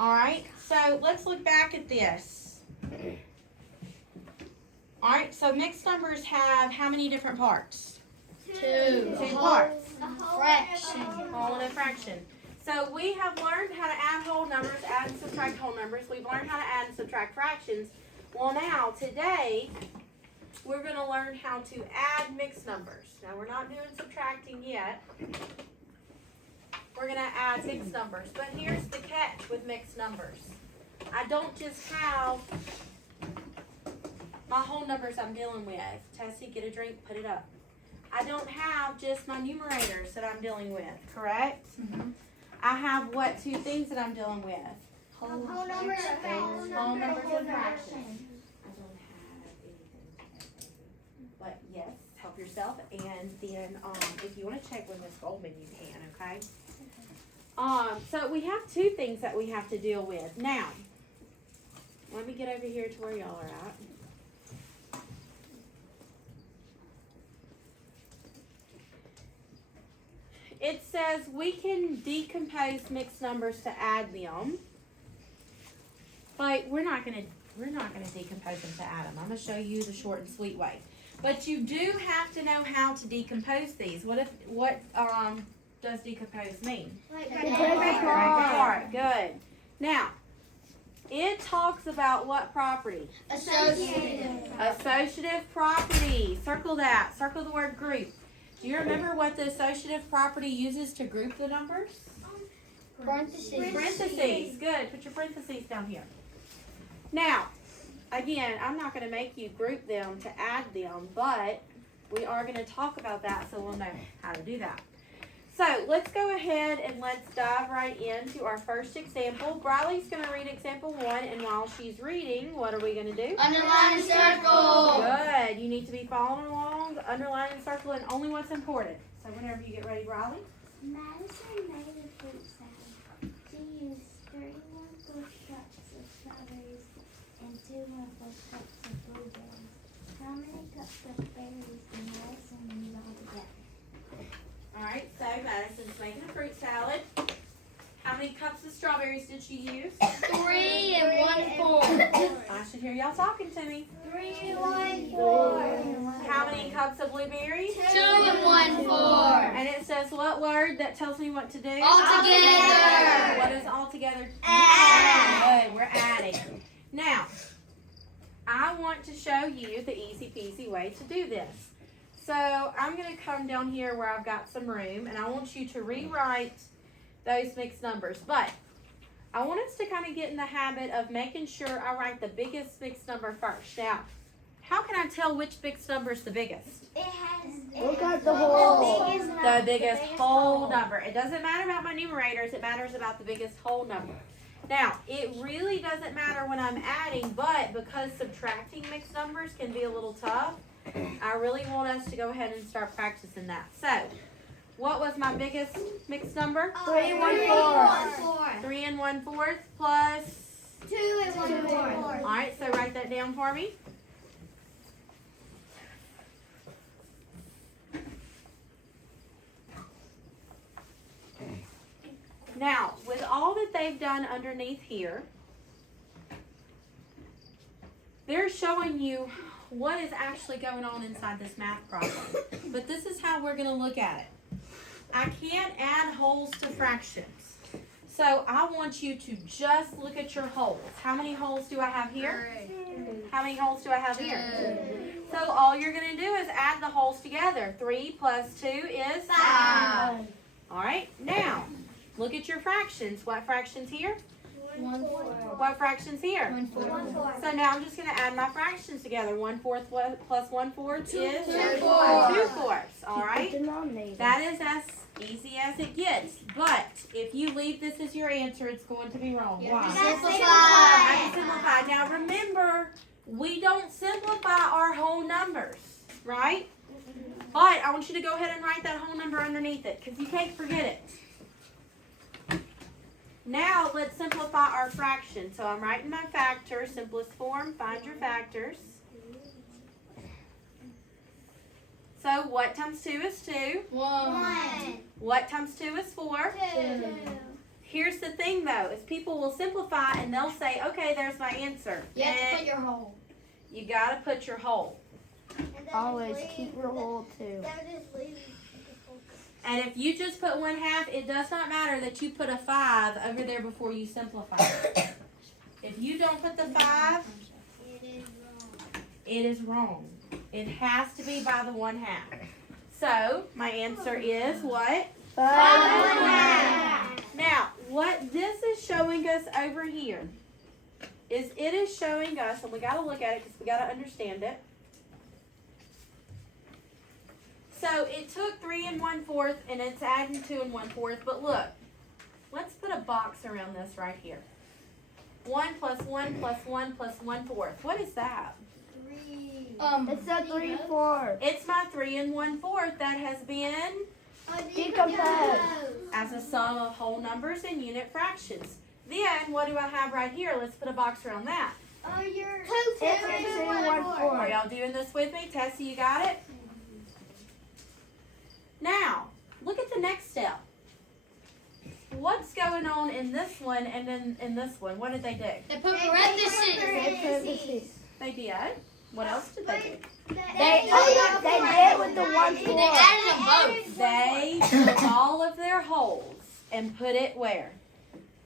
Alright, so let's look back at this. Alright, so mixed numbers have how many different parts? Two. Two parts. Fraction. Whole and a fraction. So we have learned how to add whole numbers, add and subtract whole numbers. We've learned how to add and subtract fractions. Well, now, today, we're going to learn how to add mixed numbers. Now, we're not doing subtracting yet. We're going to add mixed numbers. But here's the catch with mixed numbers. I don't just have my whole numbers I'm dealing with. Tessie, get a drink, put it up. I don't have just my numerators that I'm dealing with, correct? Mm-hmm. I have what two things that I'm dealing with? Whole numbers and fractions. Whole numbers and fractions. I don't have anything. But yes, help yourself. And then if you want to check with Miss Goldman, you can, okay? So we have two things that we have to deal with. Now, let me get over here to where y'all are at. It says we can decompose mixed numbers to add them, but we're not gonna decompose them to add them. I'm gonna show you the short and sweet way. But you do have to know how to decompose these. What does decompose mean? Break apart. Good. Now, it talks about what property? Associative. Associative property. Circle that. Circle the word group. Do you remember what the associative property uses to group the numbers? Parentheses. Parentheses. Good. Put your parentheses down here. Now, again, I'm not going to make you group them to add them, but we are going to talk about that so we'll know how to do that. So let's go ahead and let's dive right into our first example. Briley's going to read example 1, and while she's reading, what are we going to do? Underline and circle. Good. You need to be following along, underline and circle, and only what's important. So whenever you get ready, Briley. Madison made a fruit salad. She used 31 full cups of strawberries and 2 cups of blueberries. How many cups of berries and Madison need altogether? Alright, so Madison's making a fruit salad. How many cups of strawberries did she use? 3 and 1/4. I should hear y'all talking to me. 3 and 1/4. How many cups of blueberries? 2 and 1/4. And it says what word that tells me what to do? Altogether. What is altogether? Add. Good, we're adding. Now, I want to show you the easy peasy way to do this. So I'm going to come down here where I've got some room, and I want you to rewrite those mixed numbers. But I want us to kind of get in the habit of making sure I write the biggest mixed number first. Now, how can I tell which mixed number is the biggest? It has Look at the whole. The biggest whole number. It doesn't matter about my numerators. It matters about the biggest whole number. Now, it really doesn't matter when I'm adding, but because subtracting mixed numbers can be a little tough, I really want us to go ahead and start practicing that. So, what was my biggest mixed number? 3 and 1/4. 3 and 1/4 plus. 2 and 1/4. Alright, so write that down for me. Now, with all that they've done underneath here, they're showing you what is actually going on inside this math problem. But this is how we're going to look at it. I can't add wholes to fractions. So I want you to just look at your holes. How many holes do I have here? How many holes do I have here? So all you're going to do is add the holes together. 3 plus 2 is 5. All right, now look at your fractions. What fractions here? 1/4. What fractions here? 1/4. So now I'm just going to add my fractions together. 1/4 plus 1/4 is 2/4. 2/4. All right. That is as easy as it gets. But if you leave this as your answer, it's going to be wrong. Why? I can simplify. Now remember, we don't simplify our whole numbers, right? But I want you to go ahead and write that whole number underneath it because you can't forget it. Now let's simplify our fraction. So I'm writing my factors, simplest form, find your factors. So what times 2 is 2? 1. What times 2 is 4? 2. Here's the thing though, is people will simplify and they'll say, okay, there's my answer. You have to And put your hole. you gotta put your hole. Always keep your hole too. And if you just put 1/2, it does not matter that you put a 5 over there before you simplify it. If you don't put the 5, it is wrong. It has to be by the 1/2. So, my answer is what? 5 Now, what this is showing us over here is it is showing us, and we got to look at it because we got to understand it. So it took 3 1/4 and it's adding 2 1/4, but look, let's put a box around this right here. 1 + 1 + 1 + 1/4. What is that? It's a 3/4. It's my 3 1/4 that has been Decomposed. as a sum of whole numbers and unit fractions. Then, what do I have right here? Let's put a box around that. It's a 2 1/4. Are y'all doing this with me? Tessie, you got it? Now, look at the next step. What's going on in this one and then in this one? What did they do? They put parentheses. They did. What else did they do? They did with the They 1/4. added them both. They took all of their holes and put it where?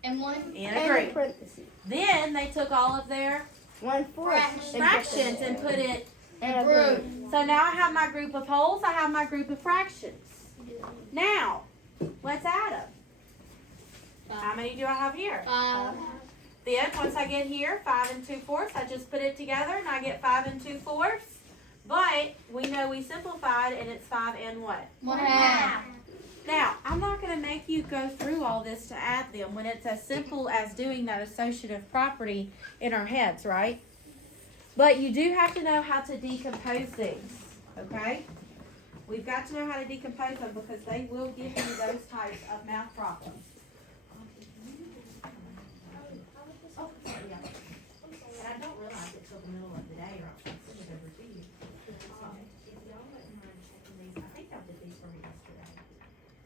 And one. In a And group. parentheses. Then they took all of their 1/4. fractions and put it. In a group. So now I have my group of wholes. I have my group of fractions. Now, let's add them. How many do I have here? Then once I get here, 5 2/4, I just put it together and I get 5 2/4. But we know we simplified and it's 5 and what? 1/2. Now, I'm not going to make you go through all this to add them when it's as simple as doing that associative property in our heads, right? But you do have to know how to decompose these, okay? We've got to know how to decompose them because they will give you those types of math problems. Oh, yeah. And I don't realize it till the middle of the day or I'll send it over to you. If y'all wouldn't mind checking these, I think y'all did these for me yesterday.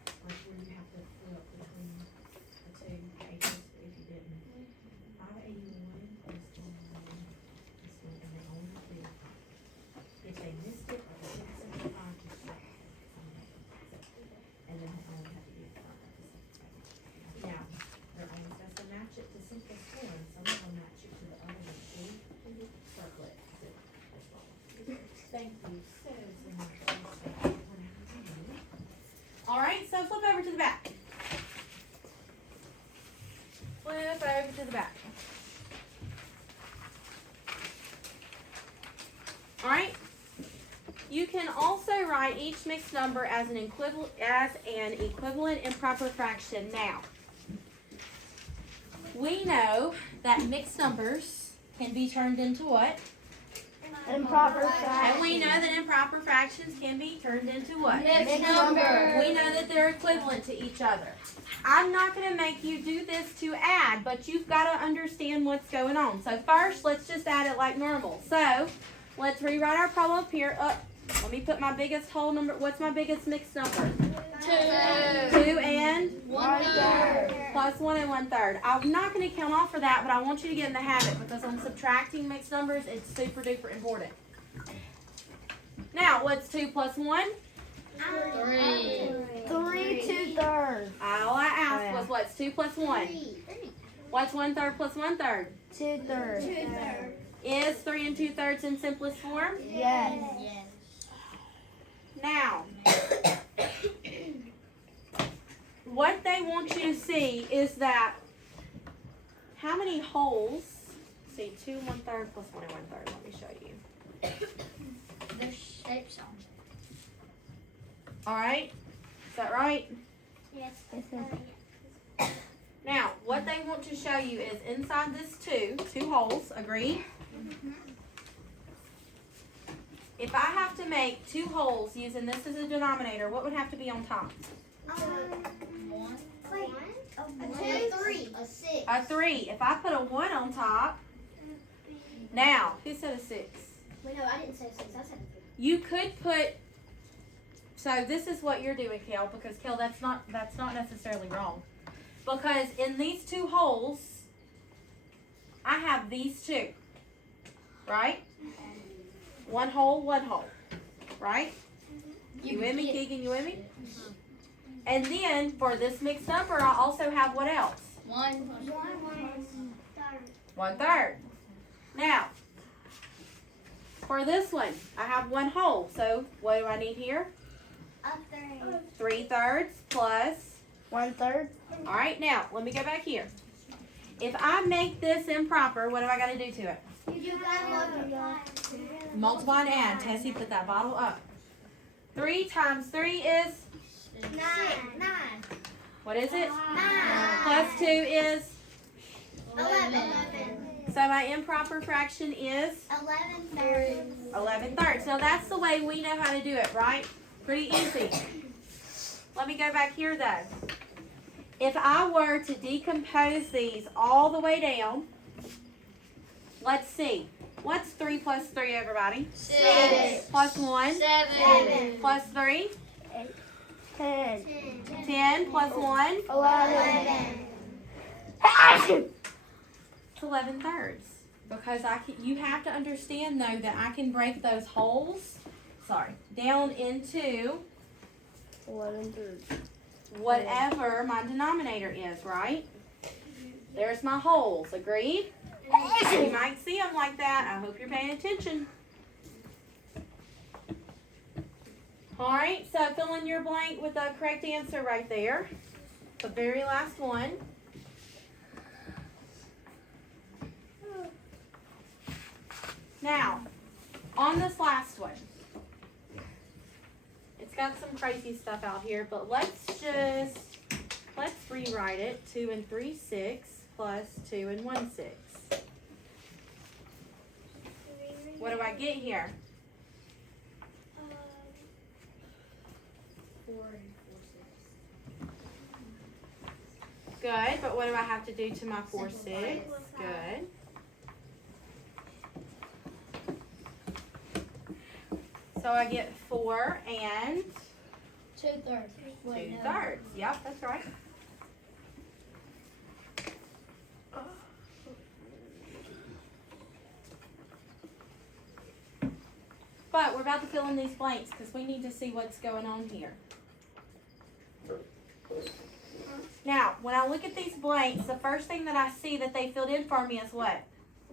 Like where you have to flip between the 2 pages if you didn't. 581 plus 111 is one, and they only do. If they missed it, or they didn't simplify, just check. And then they only have to do it front of the second page. Now, they're only supposed to match it to simplest form. Some of them match it to the other one too. Circle it. Thank you so much. All right, so flip over to the back. Flip over to the back. All right. You can also write each mixed number as an equivalent improper fraction. Now, we know that mixed numbers can be turned into what? Improper And fraction. we know that improper fractions can be turned into what? Mixed number. We know that they're equivalent to each other. I'm not going to make you do this to add, but you've got to understand what's going on. So first, let's just add it like normal. So, let's rewrite our problem up here. Let me put my biggest whole number. What's my biggest mixed number? 2. 2 and 1/3. plus 1 and 1/3. I'm not going to count off for that, but I want you to get in the habit because on subtracting mixed numbers, it's super duper important. Now, what's 2 plus 1? 3. 3 2/3. All I asked was what's 2 plus 1? What's 1/3 plus 1/3? 2/3. Is 3 2/3 in simplest form? Yes. Now, what they want you to see is that how many holes? See, 2 1/3 plus 1 and 1/3. Let me show you. There's shapes on. All right, is that right? Yes. Now, what they want to show you is inside this two holes. Agreed? If I have to make 2 holes using this as a denominator, what would have to be on top? 1. A 6. A 3. If I put a 1 on top, now, who said a 6? Wait, no, I didn't say 6. I said 3. You could put, so this is what you're doing, Kel, because Kel, that's not necessarily wrong. Because in these two holes, I have these two. Right? One hole, right? You with me, Keegan? You with me? And then for this mixed number, I also have what else? 1. 1/3. Now, for this one, I have one hole. So what do I need here? 3/3 plus. 1/3. All right, now let me go back here. If I make this improper, what do I got to do to it? Multiply and add. Tessie, put that bottle up. 3 times 3 is, 9. what is it? 9. Plus 2 is, 11. so my improper fraction is 11/3. Now that's the way we know how to do it, right? Pretty easy. Let me go back here though. If I were to decompose these all the way down, let's see. What's 3 plus 3, everybody? 6. Plus 1? 7. Plus 3? 10. 10 plus 1? 11. It's 11/3. Because you have to understand though that I can break those holes, down into 11/3. whatever my denominator is, right? There's my holes, agreed? You might see them like that. I hope you're paying attention. All right, so fill in your blank with the correct answer right there. The very last one. Now, on this last one, it's got some crazy stuff out here, but let's rewrite it. 2 and 3, 6, plus 2 and 1, 6. What do I get here? 4 and 4, 6. Good, but what do I have to do to my 4, 6? Good. So I get 4 and 2/3. 2/3. Yep, that's right. But we're about to fill in these blanks because we need to see what's going on here. Now, when I look at these blanks, the first thing that I see that they filled in for me is what?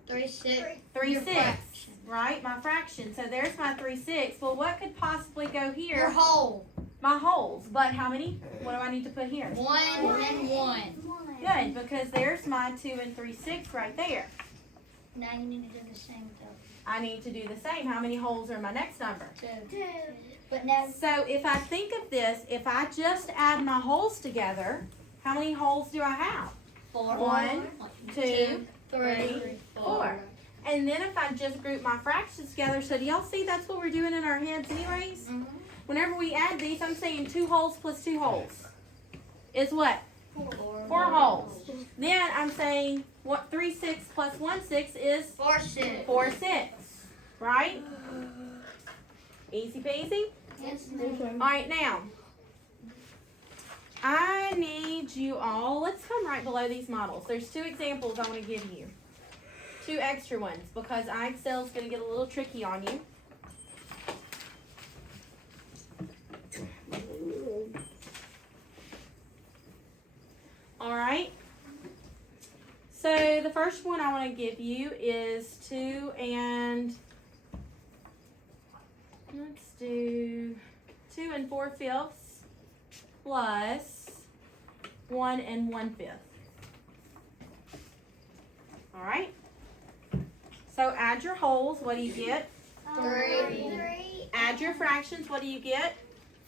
3, 6. 3, Your 6. fraction. Right? My fraction. So there's my 3, 6. Well, what could possibly go here? Your whole. My holes. But how many? What do I need to put here? 1 and 1. Good, because there's my 2 and 3, 6 right there. Now you need to do the same though. I need to do the same. How many holes are my next number? 2. But now So if I think of this, if I just add my holes together, how many holes do I have? 4. 1, 2, 3, 4. And then if I just group my fractions together, so do y'all see that's what we're doing in our heads anyways? Mhm. Whenever we add these, I'm saying 2 holes plus 2 holes is what? 4 4 holes. Then I'm saying what 3, 6 plus 1, 6 is 4, 6. 4, 6. Right? Easy peasy? Yes, All right, now, I need you all, let's come right below these models. There's 2 examples I want to give you. 2 extra ones because Excel's going to get a little tricky on you. All right. So the first one I want to give you is 2 and, let's do 2 and 4/5 plus 1 and 1/5. All right. So add your wholes. What do you get? 3. Add your fractions. What do you get?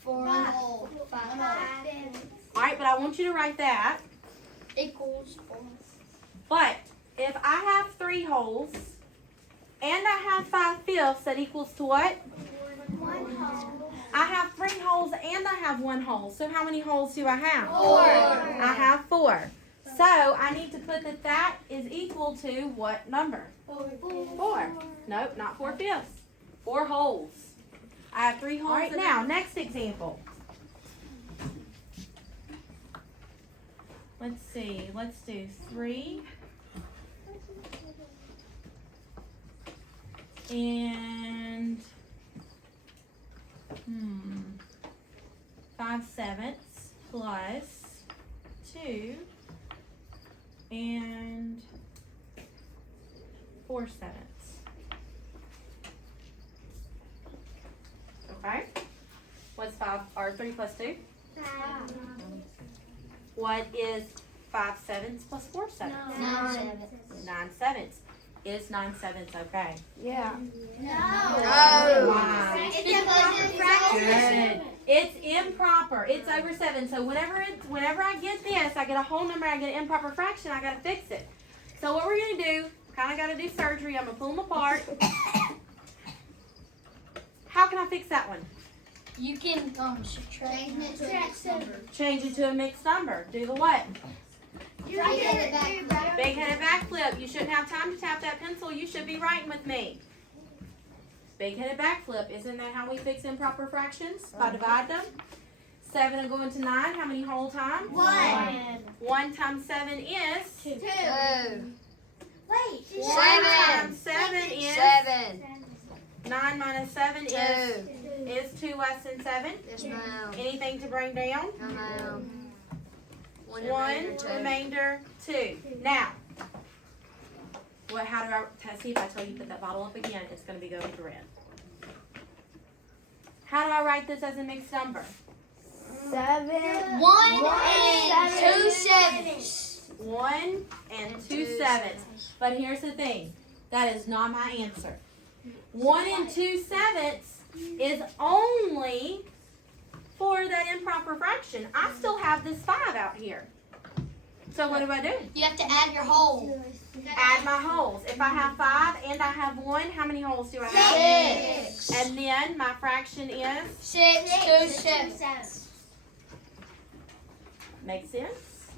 4 whole. 5 whole. All right, but I want you to write that. Equals 4. But if I have 3 holes and I have 5/5, that equals to what? 1 hole. I have 3 holes and I have 1 hole. So how many holes do I have? 4. I have 4. So I need to put that is equal to what number? 4. Nope, not 4/5. 4 holes. I have 3 holes. All right, now next example. let's see, let's do 3 and 5/7 plus 2 and 4/7. Okay. What's 3 plus 2? 5. What is 5/7 plus 4/7? 9/7. Is 9/7 okay? Yeah. No. Wow. It's improper fraction. Good. It's improper. It's over 7. So whenever I get this, I get a whole number, I get an improper fraction, I gotta fix it. So what we're gonna do, kinda gotta do surgery, I'm gonna pull them apart. How can I fix that one? You can subtract it to a mixed number. Change it to a mixed number. Do the what? Big headed back. Big headed backflip. You shouldn't have time to tap that pencil. You should be writing with me. Big headed backflip. Isn't that how we fix improper fractions? By dividing them. 7 will go into 9. How many whole times? 1. 1 times 7 is? 2. Wait. 1 times 7 is? 7. 9 minus 7 is 2 less than 7. Yes, ma'am. Anything to bring down? No, ma'am. 1, remainder 2. Now, how do I see if I tell you to put that bottle up again? It's going to be going to red. How do I write this as a mixed number? 7. 1 and 2 sevens. 1 and 2 sevens. But here's the thing. That is not my answer. 1 and 2 sevenths is only for that improper fraction. I still have this 5 out here. So what do I do? You have to add your whole. Add my holes. If I have 5 and I have 1, how many holes do I have? 6. And then my fraction is? 6, 2 sevens. Make sense?